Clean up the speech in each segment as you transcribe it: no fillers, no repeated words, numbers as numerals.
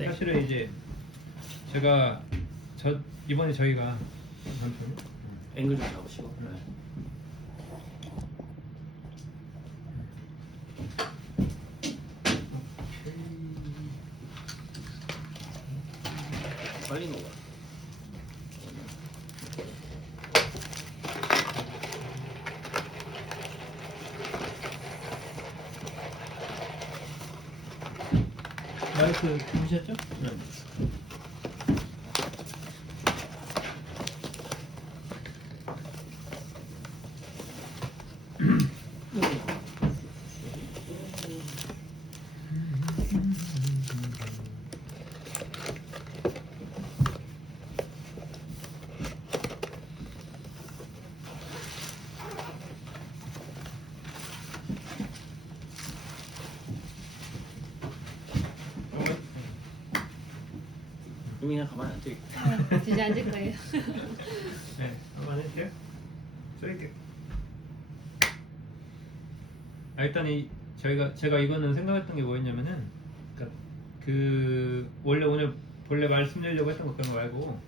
네. 사실은 이제 제가 이번에 저희가 잠시만요. 앵글 좀 잡으시고. 네. 빨리 녹아. 마이크 보셨죠? 네. 그냥 가만히 안 돼. 주저앉을 거예요. 네, 한번 해줄게요. 쏠게요. 일단 제가 이거는 생각했던 게 뭐였냐면은, 그러니까 원래 오늘 본래 말씀드리려고 했던 거 그런 거 말고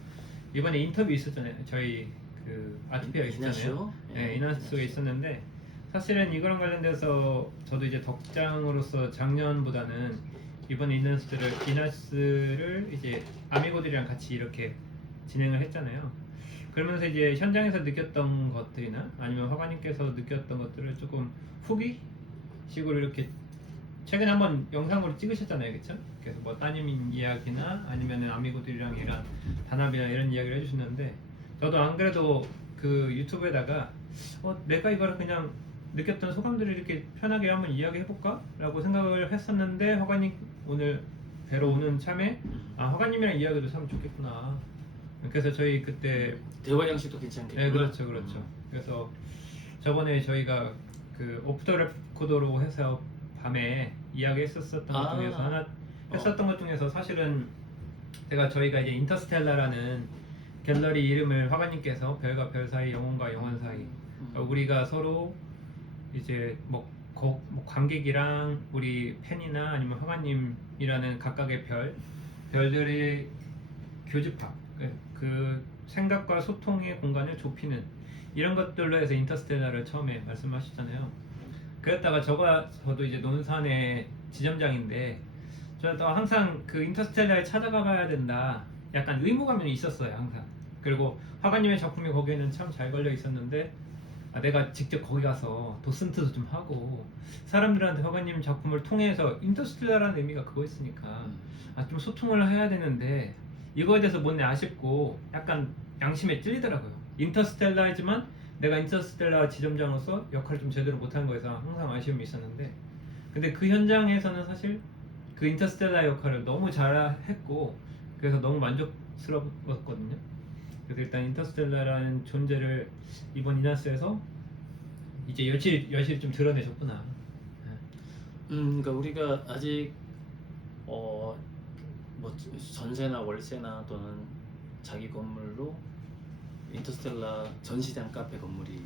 이번에 인터뷰 있었잖아요. 저희 그 아트페어 있었잖아요. 네, 이나스가 있었는데 사실은 이거랑 관련돼서 저도 이제 덕장으로서 작년보다는 이번에 이나스를 이제 아미고들이랑 같이 이렇게 진행을 했잖아요. 그러면서 이제 현장에서 느꼈던 것들이나 아니면 화가님께서 느꼈던 것들을 조금 후기 식으로 이렇게 최근에 한번 영상으로 찍으셨잖아요, 그렇죠? 그래서 뭐 따님 이야기나 아니면은 아미고들이랑 이런 단합이나 이런 이야기를 해주셨는데 저도 안 그래도 그 유튜브에다가 내가 이거를 그냥 느꼈던 소감들을 이렇게 편하게 한번 이야기해볼까? 라고 생각을 했었는데 화가님 오늘 뵈러 오는 참에 화가님이랑 이야기도 참 좋겠구나. 그래서 저희 그때 대화 양식도 괜찮겠구나. 네, 그렇죠. 그래서 저번에 저희가 그 오프 더 레코더로 해서 밤에 이야기했었던 것 중에서 하나 했었던 것 중에서 사실은 저희가 이제 인터스텔라라는 갤러리 이름을 화가님께서 별과 별 사이, 영혼과 영혼 사이, 우리가 서로 이제 뭐 관객이랑 우리 팬이나 아니면 화가님이라는 각각의 별들의 교집합, 그 생각과 소통의 공간을 좁히는 이런 것들로 해서 인터스텔라를 처음에 말씀하셨잖아요. 그랬다가 저도 이제 논산의 지점장인데 저도 항상 그 인터스텔라에 찾아가 봐야 된다 약간 의무감이 있었어요, 항상. 그리고 화가님의 작품이 거기에는 참 잘 걸려 있었는데 내가 직접 거기 가서 도슨트도 좀 하고 사람들한테 화가님 작품을 통해서 인터스텔라라는 의미가 그거였으니까 좀 소통을 해야 되는데 이거에 대해서 못내 아쉽고 약간 양심에 찔리더라고요. 인터스텔라이지만 내가 인터스텔라 지점장으로서 역할을 좀 제대로 못한 거에서 항상 아쉬움이 있었는데 근데 그 현장에서는 사실 그 인터스텔라 역할을 너무 잘했고 그래서 너무 만족스러웠거든요. 그래서 일단 인터스텔라라는 존재를 이번 이나스에서 이제 여실히 좀 드러내셨구나. 그러니까 우리가 아직 뭐 전세나 월세나 또는 자기 건물로 인터스텔라 전시장 카페 건물이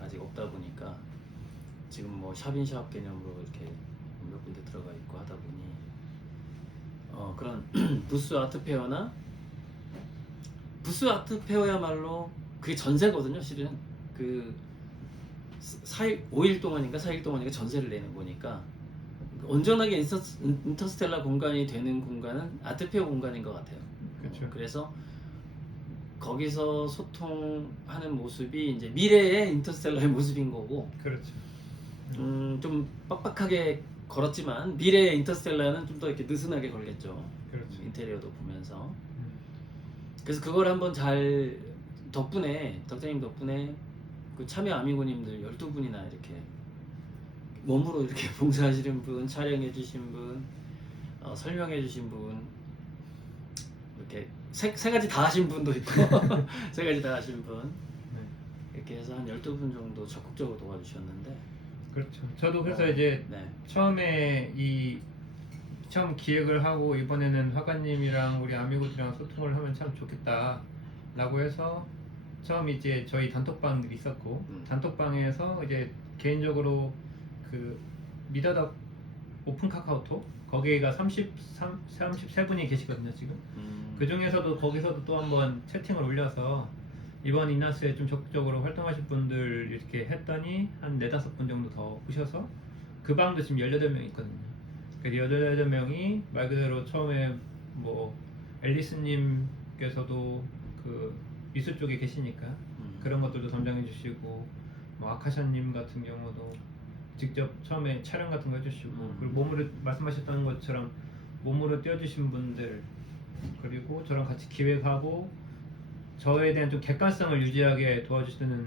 아직 없다 보니까 지금 뭐 샵인샵 개념으로 이렇게 몇 군데 들어가 있고 하다 보니 그런 부스 아트페어야말로 그게 전세거든요. 실은 그 5일 동안인가 4일 동안인가 전세를 내는 거니까 온전하게 인터스텔라 공간이 되는 공간은 아트페어 공간인 것 같아요. 그렇죠. 그래서 거기서 소통하는 모습이 이제 미래의 인터스텔라의 모습인 거고. 그렇죠. 좀 빡빡하게 걸었지만 미래의 인터스텔라는 좀 더 이렇게 느슨하게 걸렸죠. 그렇죠. 인테리어도 보면서. 그래서 그걸 한번 덕장님 덕분에 그 참여 아미고님들 12분이나 이렇게 몸으로 이렇게 봉사하시는 분, 촬영해 주신 분, 설명해 주신 분, 이렇게 세 가지 다 하신 분도 있고 세 가지 다 하신 분 이렇게 해서 한 12분 정도 적극적으로 도와주셨는데. 그렇죠. 저도 그래서 이제 처음에 처음 기획을 하고 이번에는 화가님이랑 우리 아미고들이랑 소통을 하면 참 좋겠다 라고 해서 처음 이제 저희 단톡방들이 있었고 단톡방에서 이제 개인적으로 그 미더덕 오픈 카카오톡 거기가 33분이 계시거든요 지금. 그 중에서도 거기서도 또 한번 채팅을 올려서 이번 이나스에 좀 적극적으로 활동하실 분들 이렇게 했더니 한 4-5분 정도 더 오셔서 그 방도 지금 18명 있거든요. 그 18명이 말 그대로 처음에 뭐 앨리스님께서도 그 미술 쪽에 계시니까 그런 것들도 담당해 주시고, 뭐 아카샤님 같은 경우도 직접 처음에 촬영 같은 거 해주시고, 그리고 몸으로 말씀하셨던 것처럼 몸으로 띄워주신 분들, 그리고 저랑 같이 기획하고 저에 대한 좀 객관성을 유지하게 도와주시는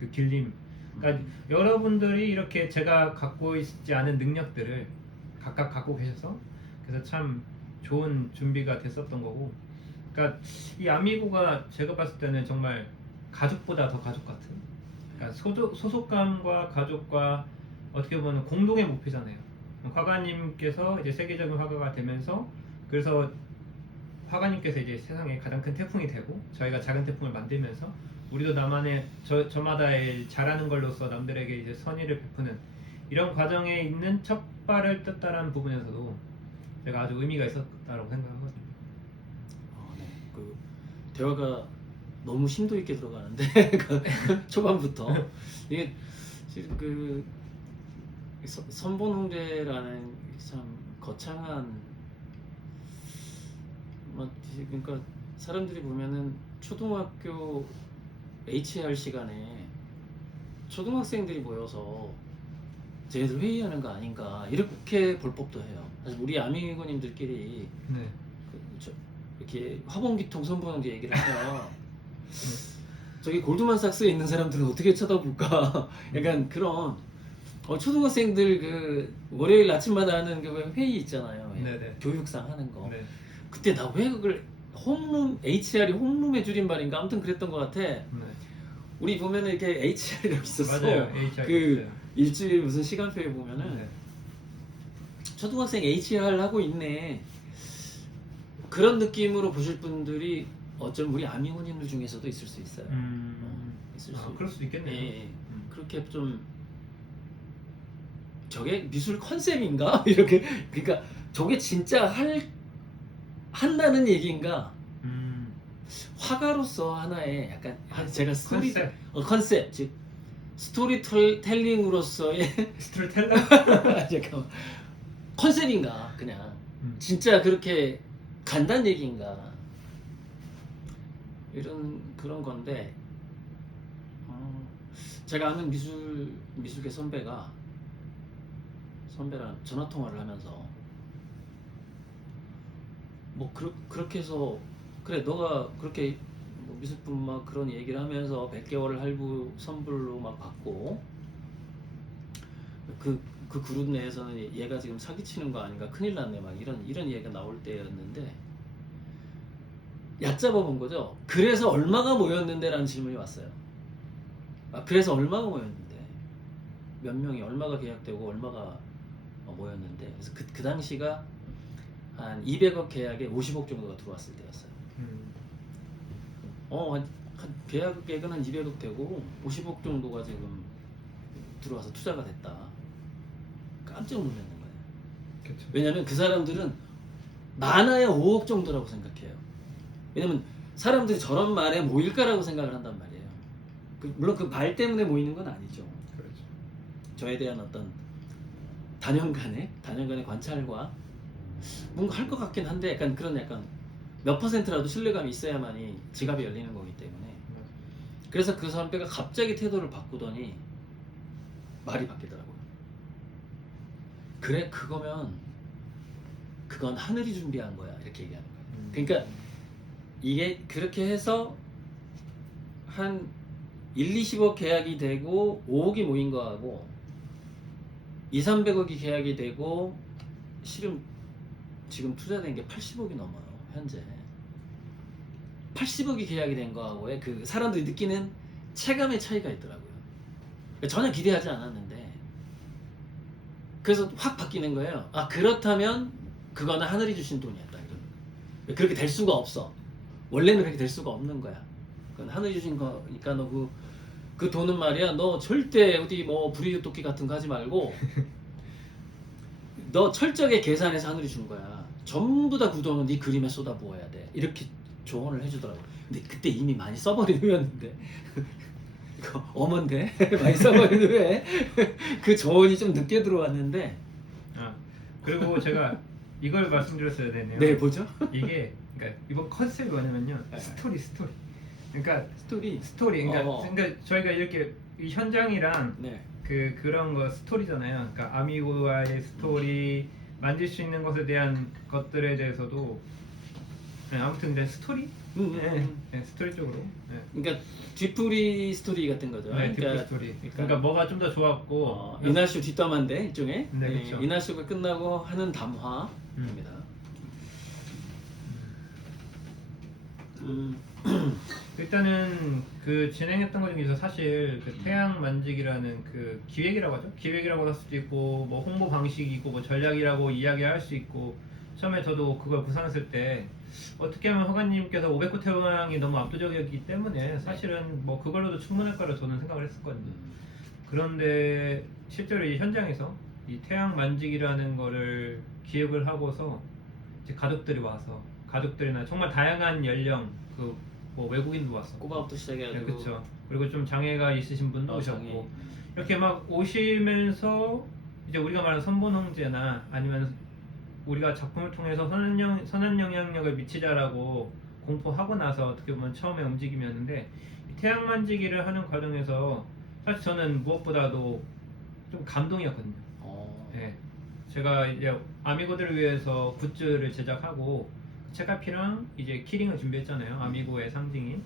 그 길림. 그러니까 여러분들이 이렇게 제가 갖고 있지 않은 능력들을 각각 갖고 계셔서 그래서 참 좋은 준비가 됐었던 거고, 그러니까 이 아미고가 제가 봤을 때는 정말 가족보다 더 가족 같은, 그러니까 소속감과 가족과 어떻게 보면 공동의 목표잖아요. 화가님께서 이제 세계적인 화가가 되면서, 그래서 화가님께서 이제 세상에 가장 큰 태풍이 되고 저희가 작은 태풍을 만들면서 우리도 나만의 저마다의 잘하는 걸로서 남들에게 이제 선의를 베푸는 이런 과정에 있는 첫 발을 떴다라는 부분에서도 제가 아주 의미가 있었다고 생각하거든요. 네. 그 대화가 너무 심도 있게 들어가는데 초반부터 이게 그 선본홍대라는 참 거창한, 그러니까 사람들이 보면은 초등학교 HR 시간에 초등학생들이 모여서 쟤네들 회의하는 거 아닌가 이렇게 볼 법도 해요. 사실 우리 아미고님들끼리 네. 이렇게 화봉기통 선본홍대 얘기를 하면 저기 골드만삭스에 있는 사람들은 어떻게 쳐다볼까 약간 그런 초등학생들 그 월요일 아침마다 하는 그 회의 있잖아요. 네네. 교육상 하는 거. 네. 그때 나 왜 그걸 홈룸 HR이 홈룸의 줄임말인가 아무튼 그랬던 것 같아. 네. 우리 보면은 이렇게 HR이라고 있었어. 맞아요. HR 그 있어요. 일주일 무슨 시간표에 보면은 네. 초등학생 HR 하고 있네. 그런 느낌으로 보실 분들이 어쩌면 우리 아미고님들 중에서도 있을 수 있어요. 있을 수. 그럴 수도 있겠네요. 예. 그렇게 좀 저게 미술 컨셉인가 이렇게, 그러니까 저게 진짜 한다는 얘기인가? 화가로서 하나의 약간 제가 컨셉, 즉 스토리텔링으로서의 스토리텔러? 잠깐만, 컨셉인가 그냥 진짜 그렇게 간단 얘기인가 이런 그런 건데, 제가 아는 미술계 선배랑 전화 통화를 하면서 뭐 그렇게 해서 그래 너가 그렇게 뭐 미술품 막 그런 얘기를 하면서 100개월 할부 선불로 막 받고 그 그룹 내에서는 얘가 지금 사기치는 거 아닌가, 큰일 났네 막 이런 얘기가 나올 때였는데, 얕잡아 본 거죠. 그래서 얼마가 모였는데 라는 질문이 왔어요. 그래서 얼마가 모였는데, 몇 명이 얼마가 계약되고 얼마가 모였는데, 그래서 그 당시가 한 200억 계약에 50억 정도가 들어왔을 때였어요. 한 계약액은 한 200억 되고 50억 정도가 지금 들어와서 투자가 됐다. 깜짝 놀랐는 거예요. 그쵸. 왜냐면 그 사람들은 많아야 5억 정도라고 생각해요. 왜냐면 사람들이 저런 말에 모일까라고 생각을 한단 말이에요. 물론 그 말 때문에 모이는 건 아니죠. 그렇죠. 저에 대한 어떤 단연간의 관찰과 뭔가 할 것 같긴 한데, 약간 몇 퍼센트라도 신뢰감이 있어야만이 지갑이 열리는 거기 때문에. 그래서 그 선배가 갑자기 태도를 바꾸더니 말이 바뀌더라고요. 그래, 그건 하늘이 준비한 거야, 이렇게 얘기하는 거예요. 그러니까 이게 그렇게 해서 한 1-20억 계약이 되고 5억이 모인 거하고 200-300억이 계약이 되고 실은 지금 투자된 게 80억이 넘어요. 현재 80억이 계약이 된 거하고의 그 사람들이 느끼는 체감의 차이가 있더라고요. 전혀 기대하지 않았는데 그래서 확 바뀌는 거예요. 그렇다면 그거는 하늘이 주신 돈이었다. 그렇게 될 수가 없어. 원래는 그렇게 될 수가 없는 거야. 그건 하늘이 주신 거니까 너 그 돈은 말이야, 너 절대 어디 뭐 불이웃돕기 같은 거 하지 말고 너 철저하게 계산해서 하늘이 준 거야. 전부 다 구동은 네 그림에 쏟아부어야 돼. 이렇게 조언을 해주더라고. 근데 그때 이미 많이 써버린 후였는데 이거 어먼데 많이 써버린 후에 그 조언이 좀 늦게 들어왔는데. 아 그리고 제가 이걸 말씀드렸어야 되네요. 네, 뭐죠? 이게 그러니까 이번 컨셉이 뭐냐면요. 네. 스토리. 그러니까 스토리. 그러니까 저희가 이렇게 이 현장이랑 네. 그런 거 스토리잖아요. 그러니까 아미고와의 스토리, 만질 수 있는 것에 대한 것들에 대해서도 네, 아무튼 그냥 스토리? 네, 스토리 쪽으로. 네. 그러니까 뒤풀이 스토리 같은 거죠. 네, 그러니까, 디프 스토리. 그러니까 뭐가 좀 더 좋았고 이날쇼 뒷담화인데 일종의 네, 그쵸. 이날쇼가 끝나고 하는 담화입니다. 일단은 그 진행했던 것 중에서 사실 그 태양 만지기라는 그 기획이라고 하죠. 기획이라고 할 수도 있고 뭐 홍보 방식이고 뭐 전략이라고 이야기할 수 있고 처음에 저도 그걸 구상했을 때 어떻게 하면 허가님께서 500호 태양이 너무 압도적이었기 때문에 사실은 뭐 그걸로도 충분할 거라 저는 생각을 했었거든요. 그런데 실제로 이 현장에서 이 태양 만지기라는 거를 기획을 하고서 이제 가족들이 와서 가족들이나 정말 다양한 연령 그 뭐 외국인도 왔어. 꼬마부터 시작해가지고. 네, 그렇죠. 그리고 좀 장애가 있으신 분도 오셨고 장애. 이렇게 막 오시면서 이제 우리가 말하는 선본 형제나 아니면 우리가 작품을 통해서 선한 영향력을 미치자라고 공포하고 나서 어떻게 보면 처음에 움직임이었는데 이 태양 만지기를 하는 과정에서 사실 저는 무엇보다도 좀 감동이었거든요. 네. 제가 이제 아미고들을 위해서 굿즈를 제작하고 책갈피랑 이제 키링을 준비했잖아요. 아미고의 상징인.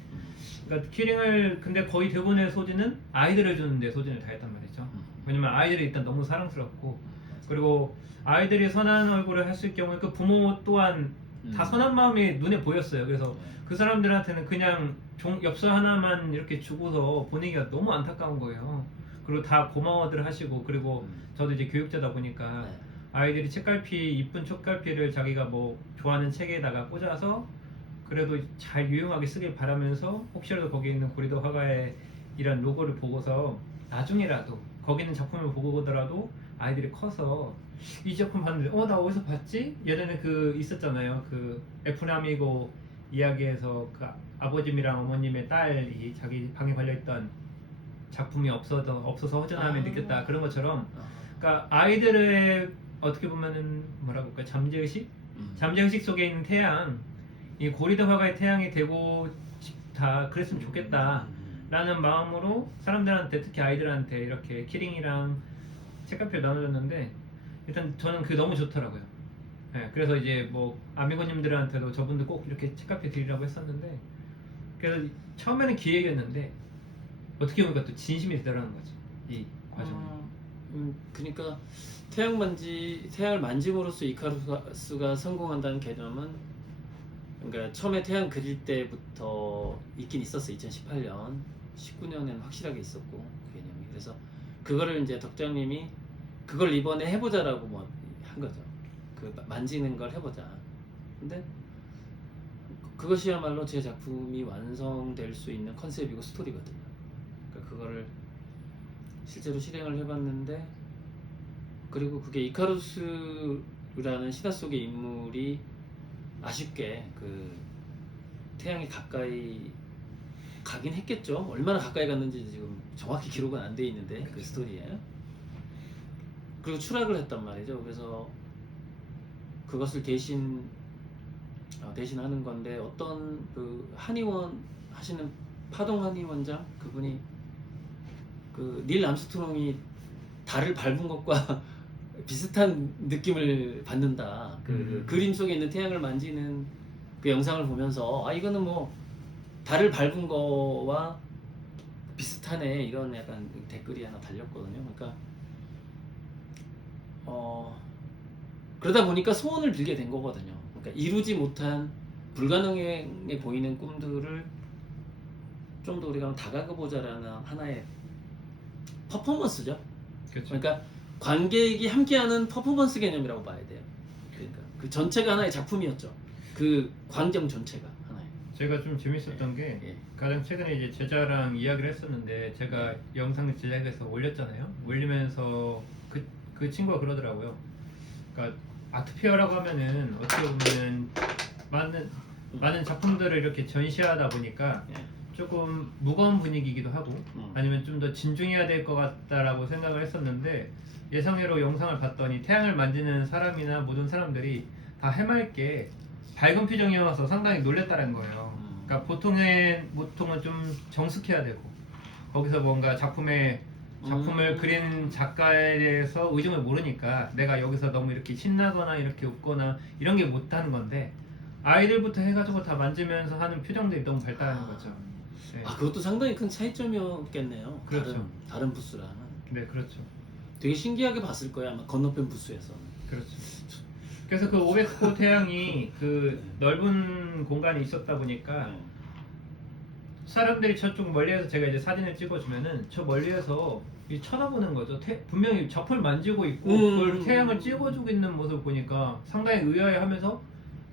그러니까 키링을 근데 거의 대부분의 소진은 아이들을 주는데 소진을 다했단 말이죠. 왜냐면 아이들이 일단 너무 사랑스럽고 그리고 아이들이 선한 얼굴을 했을 경우에 그 부모 또한 다 선한 마음이 눈에 보였어요. 그래서 그 사람들한테는 그냥 엽서 하나만 이렇게 주고서 보내기가 너무 안타까운 거예요. 그리고 다 고마워들 하시고 그리고 저도 이제 교육자다 보니까 아이들이 책갈피 이쁜 책갈피를 자기가 뭐 좋아하는 책에다가 꽂아서 그래도 잘 유용하게 쓰길 바라면서 혹시라도 거기 있는 고리도 화가의 이런 로고를 보고서 나중에라도 거기 있는 작품을 보고 보더라도 아이들이 커서 이 작품 봤는데 나 어디서 봤지? 예전에 그 있었잖아요. 그 에프라미고 이야기에서 그 아버님이랑 어머님의 딸이 자기 방에 걸려있던 작품이 없어서 허전함을 느꼈다 그런 것처럼 그러니까 아이들의 어떻게 보면은 뭐라고 할까 잠재의식? 잠재의식 속에 있는 태양 이 고리드 화가의 태양이 되고 싶다 그랬으면 좋겠다 라는 마음으로 사람들한테 특히 아이들한테 이렇게 키링이랑 책갈피를 나눠줬는데 일단 저는 그게 너무 좋더라고요. 네, 그래서 이제 뭐 아미고님들한테도 저분들 꼭 이렇게 책갈피 드리라고 했었는데 그래서 처음에는 기획이었는데 어떻게 보니까 또 진심이 되더라는 거지 이 과정이. 그러니까 태양을 만짐으로써 이카루스가 성공한다는 개념은 그러니까 처음에 태양 그릴 때부터 있긴 있었어. 2018년, 19년에는 확실하게 있었고 그 개념이. 그래서 그거를 이제 덕장님이 그걸 이번에 해보자라고 뭐 한 거죠. 그 만지는 걸 해보자. 근데 그것이야말로 제 작품이 완성될 수 있는 컨셉이고 스토리거든요. 그러니까 그거를 실제로 실행을 해봤는데 그리고 그게 이카루스라는 신화 속의 인물이 아쉽게 그 태양이 가까이 가긴 했겠죠. 얼마나 가까이 갔는지 지금 정확히 기록은 안 돼 있는데 그 스토리에. 그리고 추락을 했단 말이죠. 그래서 그것을 대신하는 건데 어떤 그 한의원 하시는 파동 한의원장 그분이 그 닐 암스트롱이 달을 밟은 것과 비슷한 느낌을 받는다. 그 그림 속에 있는 태양을 만지는 그 영상을 보면서 이거는 뭐 달을 밟은 거와 비슷하네 이런 약간 댓글이 하나 달렸거든요. 그러니까 그러다 보니까 소원을 빌게 된 거거든요. 그러니까 이루지 못한 불가능해 보이는 꿈들을 좀 더 우리가 다가가보자라는 하나의 퍼포먼스죠. 그렇죠. 그러니까 관객이 함께하는 퍼포먼스 개념이라고 봐야 돼요. 그러니까 그 전체가 하나의 작품이었죠. 그 광경 전체가 하나의. 제가 좀 재밌었던 게 가장 최근에 이제 제자랑 이야기를 했었는데 제가 영상을 제작해서 올렸잖아요. 올리면서 그 친구가 그러더라고요. 그러니까 아트페어라고 하면은 어떻게 보면은 많은 작품들을 이렇게 전시하다 보니까 예. 조금 무거운 분위기이기도 하고 아니면 좀 더 진중해야 될 것 같다라고 생각을 했었는데 예상외로 영상을 봤더니 태양을 만지는 사람이나 모든 사람들이 다 해맑게 밝은 표정이어서 상당히 놀랬다는 거예요. 그러니까 보통은 좀 정숙해야 되고 거기서 뭔가 작품을 그린 작가에 대해서 의중을 모르니까 내가 여기서 너무 이렇게 신나거나 이렇게 웃거나 이런 게 못하는 건데 아이들부터 해가지고 다 만지면서 하는 표정들이 너무 밝다는 거죠. 네. 아, 그것도 상당히 큰 차이점이었겠네요. 그렇죠. 다른 부스랑은. 네, 그렇죠. 되게 신기하게 봤을 거야, 아마 건너편 부스에서는. 그렇죠. 그래서 그 500호 태양이 그 넓은 공간에 있었다 보니까 사람들이 저쪽 멀리에서 제가 이제 사진을 찍어주면은 저 멀리에서 쳐다보는 거죠. 분명히 작품을 만지고 있고 그걸 태양을 찍어주고 있는 모습을 보니까 상당히 의아해하면서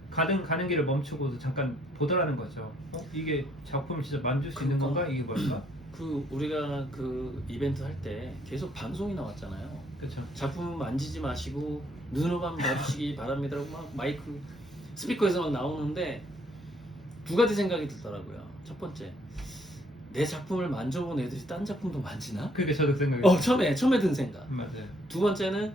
가는 길을 멈추고서 잠깐 보더라는 거죠. 이게 작품을 진짜 만질 수 있는 건가? 이게 뭘까? 우리가 그 이벤트 할 때 계속 방송이 나왔잖아요. 그렇죠. 작품 만지지 마시고 눈으로만 봐주시기 바랍니다라고 막 마이크 스피커에서 막 나오는데 두 가지 생각이 들더라고요. 첫 번째, 내 작품을 만져본 애들이 딴 작품도 만지나? 그게 저도 생각이 처음에 든 생각. 맞아요. 두 번째는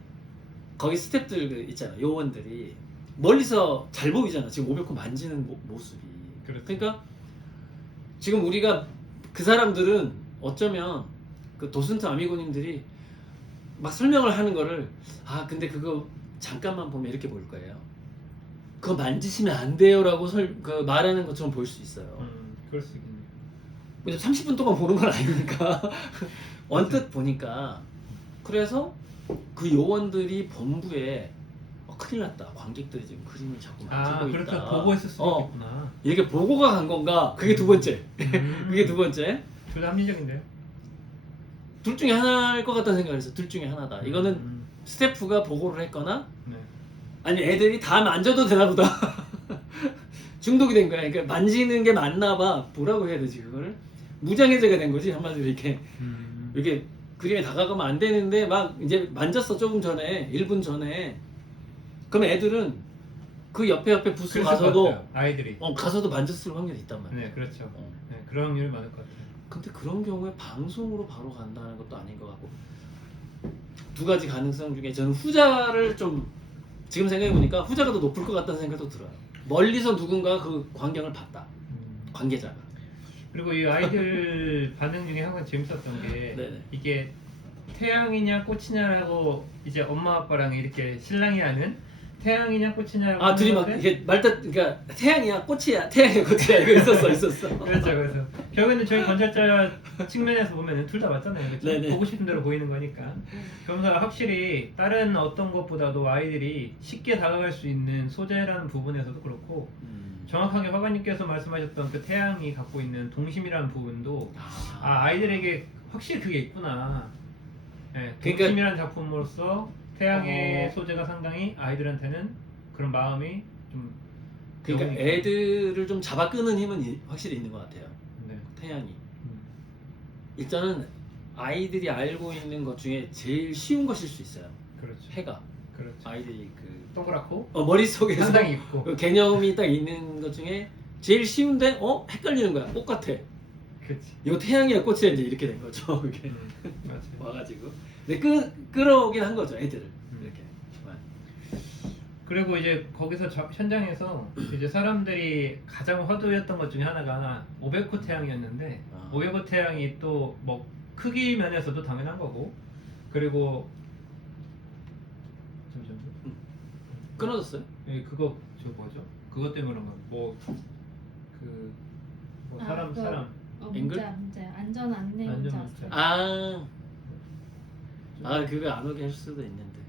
거기 스태프들 있잖아, 요원들이 멀리서 잘 보이잖아. 지금 500호 만지는 모습이. 그렇죠. 그러니까 지금 우리가 그 사람들은 어쩌면 그 도슨트 아미고님들이 막 설명을 하는 거를 근데 그거 잠깐만 보면 이렇게 보일 거예요. 그거 만지시면 안 돼요라고 말하는 것처럼 보일 수 있어요. 그럴 수 있겠네요. 왜냐면 30분 동안 보는 건 아니니까 언뜻 보니까. 그래서 그 요원들이 본부에 큰일 났다, 관객들이 지금 그림을 자꾸 만지고 있다. 그렇게 보고 있을 수 있겠구나. 이게 보고가 간 건가? 그게 두 번째. 그게 두 번째. 둘 다 합리적인데요? 둘 중에 하나일 것 같다는 생각을 했어. 둘 중에 하나다. 이거는 스태프가 보고를 했거나 네. 아니 애들이 다 만져도 되나 보다. 중독이 된 거야. 그러니까 만지는 게 맞나 봐. 뭐라고 해야 되지 그거를? 무장해제가 된 거지 한마디로. 이렇게 그림에 다가가면 안 되는데 막 이제 만졌어 조금 전에, 1분 전에. 그럼 애들은 그 옆에 부스 가서도 아이들이 가서도 만졌을 확률이 있단 말이야. 네, 그렇죠. 네, 그런 확률이 많을 것 같아요. 근데 그런 경우에 방송으로 바로 간다는 것도 아닌 것 같고, 두 가지 가능성 중에 저는 후자를 좀 지금 생각해 보니까 후자가 더 높을 것 같다는 생각도 들어요. 멀리서 누군가 그 광경을 봤다, 관계자가. 그리고 이 아이들 반응 중에 항상 재밌었던 게 네네. 이게 태양이냐 꽃이냐라고 이제 엄마 아빠랑 이렇게 신랑이 하는 태양이냐 꽃이냐라고 둘이 막 이게 그러니까 태양이야 꽃이야 태양이야 꽃이야 이거 있었어. 그렇죠. 그래서 결국에는 저희 관찰자 측면에서 보면은 둘 다 맞잖아요. 그렇죠? 네네. 보고 싶은 대로 보이는 거니까. 그러면서 확실히 다른 어떤 것보다도 아이들이 쉽게 다가갈 수 있는 소재라는 부분에서도 그렇고 정확하게 화가님께서 말씀하셨던 그 태양이 갖고 있는 동심이라는 부분도 아이들에게 확실히 그게 있구나. 네, 그러니까 동심이라는 작품으로서 태양의 소재가 상당히 아이들한테는 그런 마음이 좀 그러니까 영향이 애들을 좀 잡아 끄는 힘은 확실히 있는 것 같아요. 네. 태양이 일단은 아이들이 알고 있는 것 중에 제일 쉬운 것일 수 있어요. 그렇죠. 해가. 그렇죠. 아이들이 동그랗고 머릿속에서 상당히 있고 그 개념이 딱 있는 것 중에 제일 쉬운데 헷갈리는 거야. 똑같아. 그렇지. 이거 태양이야 꽃이야 이제 이렇게 된 거죠. 이게 맞아요. 와가지고 근데 끌어오긴 한 거죠 애들을 이렇게. 그리고 이제 거기서 현장에서 이제 사람들이 가장 화두였던 것 중에 하나가 500호 태양이었는데 500호 태양이 또 뭐 크기 면에서도 당연한 거고 그리고 잠시만요. 끊어졌어요? 그거 뭐죠? 그것 때문에 그런가? 사람 앵글? 문자 안전 안내 안전 문자 문자. 왔어요. 그거 안 오게 할 수도 있는데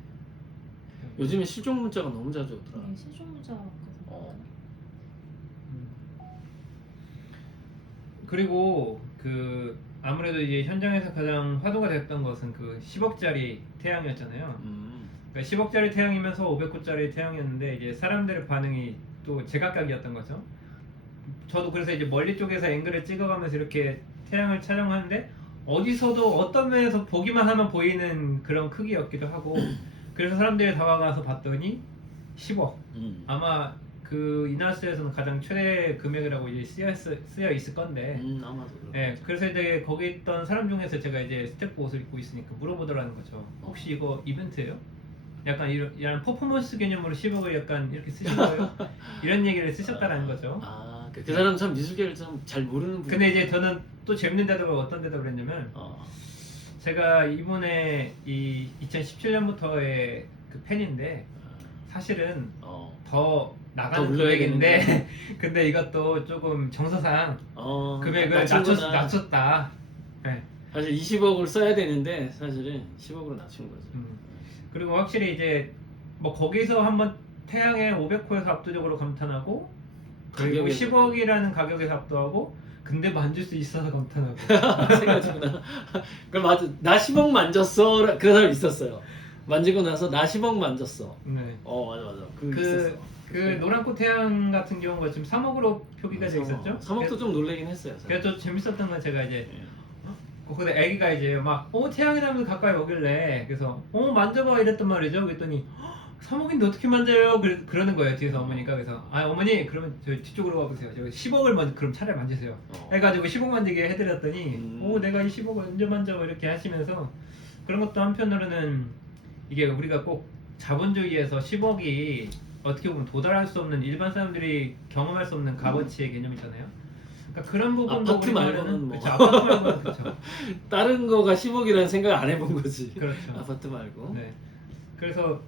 요즘에 실종 문자가 너무 자주 오더라. 네, 실종 문자가 왔거든요. 그리고 그 아무래도 이제 현장에서 가장 화두가 됐던 것은 그 10억짜리 태양이었잖아요. 그러니까 10억짜리 태양이면서 500호짜리 태양이었는데 이제 사람들의 반응이 또 제각각이었던 거죠. 저도 그래서 이제 멀리 쪽에서 앵글을 찍어가면서 이렇게 태양을 촬영하는데 어디서도 어떤 면에서 보기만 하면 보이는 그런 크기였기도 하고 그래서 사람들이 다 와가서 봤더니 10억. 아마 그 이나스에서는 가장 최대 금액이라고 이제 쓰여 있을 건데. 아마도 그렇겠죠. 네, 그래서 이제 거기 있던 사람 중에서 제가 이제 스태프 옷을 입고 있으니까 물어보더라는 거죠. 혹시 이거 이벤트예요? 약간 이런 퍼포먼스 개념으로 10억을 약간 이렇게 쓰신 거예요? 이런 얘기를 쓰셨다라는 거죠. 그 사람 참 미술계를 좀 잘 모르는 분. 근데 이제 저는 또 재밌는 대답을 어떤 대답을 했냐면 제가 이분의 이 2017년부터의 그 팬인데 사실은 더 나가는 더 올려야겠는데. 금액인데 근데 이것도 조금 정서상 금액을 낮추거나. 낮췄다. 네. 사실 20억을 써야 되는데 사실은 10억으로 낮춘 거죠. 그리고 확실히 이제 뭐 거기서 한번 태양의 500호에서 압도적으로 감탄하고 그리고 가격에서 10억이라는 가격에서 압도하고 근데 만질 수 있어서 감탄하고 세 가지구나. 그럼 맞아. 나 10억 만졌어. 그런 사람 있었어요. 만지고 나서 나 10억 만졌어. 네. 맞아. 있었어. 그 노란꽃 태양 같은 경우가 지금 3억으로 표기가 돼 있었죠? 3억도 좀 놀래긴 했어요. 그래서 좀 재밌었던 건 제가 이제 네. 근데 애기가 이제 막 태양의 나무도 가까이 오길래 그래서 만져봐 이랬단 말이죠. 그랬더니 3억인데 어떻게 만져요? 그러는 거예요 뒤에서 어머니가. 그래서 어머니 그러면 저 뒤쪽으로 와보세요. 저 10억을 그럼 차라리 만지세요. 해가지고 10억 만지게 해드렸더니 내가 이 10억을 언제 만져 이렇게 하시면서 그런 것도 한편으로는 이게 우리가 꼭 자본주의에서 10억이 어떻게 보면 도달할 수 없는 일반 사람들이 경험할 수 없는 값어치의 개념이잖아요. 그러니까 그런 부분도 아파트 말고는 뭐. 그렇죠. 아파트 말고는 그렇죠. 다른 거가 10억이라는 생각을 안 해본 거지. 그렇죠. 아파트 말고. 네. 그래서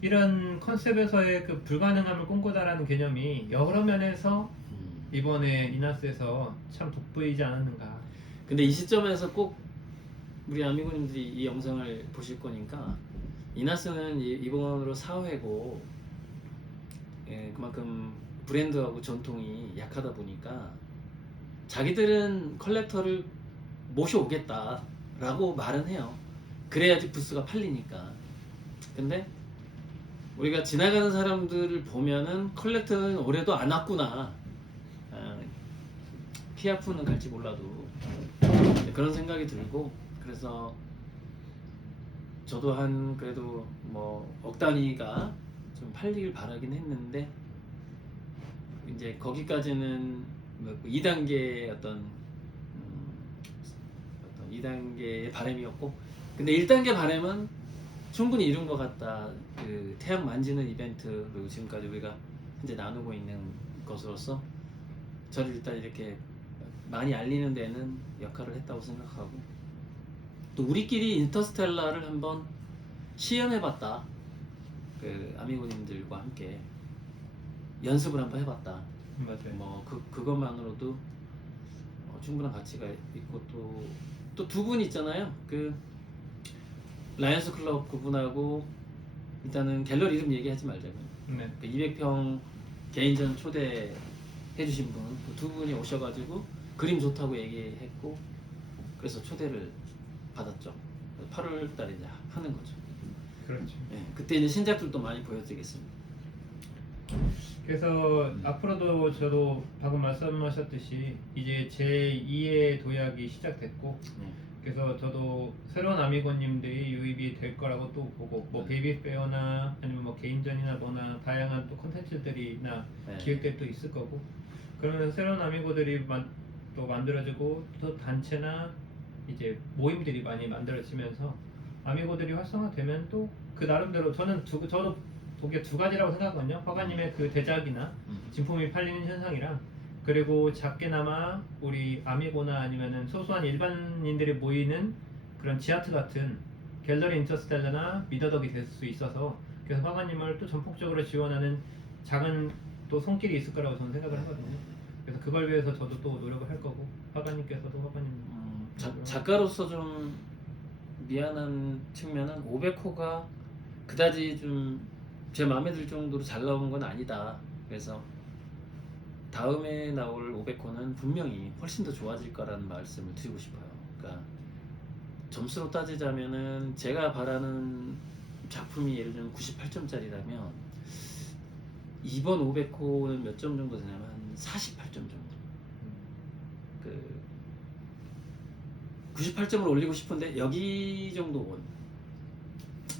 이런 컨셉에서의 그 불가능함을 꿈꾸다라는 개념이 여러 면에서 이번에 이나스에서 참 돋보이지 않았는가. 근데 이 시점에서 꼭 우리 아미고님들이 이 영상을 보실 거니까 이나스는 이번으로 4회고 그만큼 브랜드하고 전통이 약하다 보니까 자기들은 컬렉터를 모셔오겠다 라고 말은 해요. 그래야지 부스가 팔리니까. 근데 우리가 지나가는 사람들을 보면은 컬렉터는 올해도 안 왔구나. 피아프는 갈지 몰라도 그런 생각이 들고, 그래서 저도 한 그래도 뭐 억 단위가 좀 팔리길 바라긴 했는데 이제 거기까지는 뭐 2단계의 어떤 2단계의 바람이었고, 근데 1단계 바람은 충분히 이룬 것 같다. 그 태양 만지는 이벤트, 그리고 지금까지 우리가 현재 나누고 있는 것으로서 저를 일단 이렇게 많이 알리는 데는 역할을 했다고 생각하고, 또 우리끼리 인터스텔라를 한번 시연해봤다. 그 아미고님들과 함께 연습을 한번 해봤다. 맞아요. 뭐 그것만으로도 충분한 가치가 있고, 또 두 분 있잖아요. 그 라이언스 클럽 그분하고, 일단은 갤러리 이름 얘기하지 말자고요. 네. 그 200평 개인전 초대해 주신 분, 그 두 분이 오셔가지고 그림 좋다고 얘기했고, 그래서 초대를 받았죠. 8월 달에 이제 하는 거죠. 그렇죠. 네, 그때 이제 신작들도 많이 보여드리겠습니다. 그래서 앞으로도 저도 방금 말씀하셨듯이 이제 제2의 도약이 시작됐고, 네. 그래서 저도 새로운 아미고님들이 유입이 될 거라고 또 보고, 뭐 베이비 페어나 아니면 뭐 개인전이나 뭐나 다양한 또 콘텐츠들이나 네. 기획들이 또 있을 거고, 그러면서 새로운 아미고들이 또 만들어지고, 또 단체나 이제 모임들이 많이 만들어지면서 아미고들이 활성화되면 또 그 나름대로 저도 보기에 두 가지라고 생각하거든요. 화가님의 그 대작이나 진품이 팔리는 현상이랑, 그리고 작게나마 우리 아미고나 아니면은 소소한 일반인들이 모이는 그런 지아트 같은 갤러리 인터스텔라나 미더덕이 될 수 있어서, 그래서 화가님을 또 전폭적으로 지원하는 작은 또 손길이 있을 거라고 저는 생각을 하거든요. 그래서 그걸 위해서 저도 또 노력을 할 거고, 화가님께서도 화가님 작가로서 좀 미안한 측면은 500호가 그다지 좀 제 마음에 들 정도로 잘 나온 건 아니다. 그래서 다음에 나올 500호는 분명히 훨씬 더 좋아질 거라는 말씀을 드리고 싶어요. 그러니까 점수로 따지자면은 제가 바라는 작품이 예를 들면 98점짜리라면 이번 500호는 몇 점 정도 되냐면 한 48점 정도. 그 98점을 올리고 싶은데 여기 정도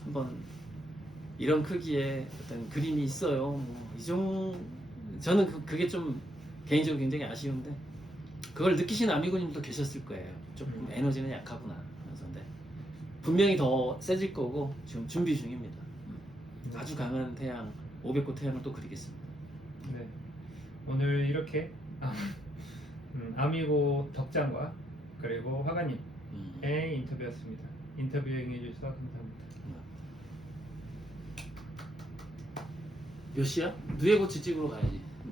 한번 이런 크기의 어떤 그림이 있어요. 저는 그게 좀 개인적으로 굉장히 아쉬운데 그걸 느끼시는 아미고님도 계셨을 거예요. 조금 에너지는 약하구나. 그래서 근데 분명히 더 세질 거고 지금 준비 중입니다. 아주 강한 태양, 500고 태양을 또 그리겠습니다. 네. 오늘 이렇게 아미고 덕장과 그리고 화가님의 인터뷰였습니다. 인터뷰 응해주셔서 감사합니다. 몇 시야? 누에고 지찍으로 가야지.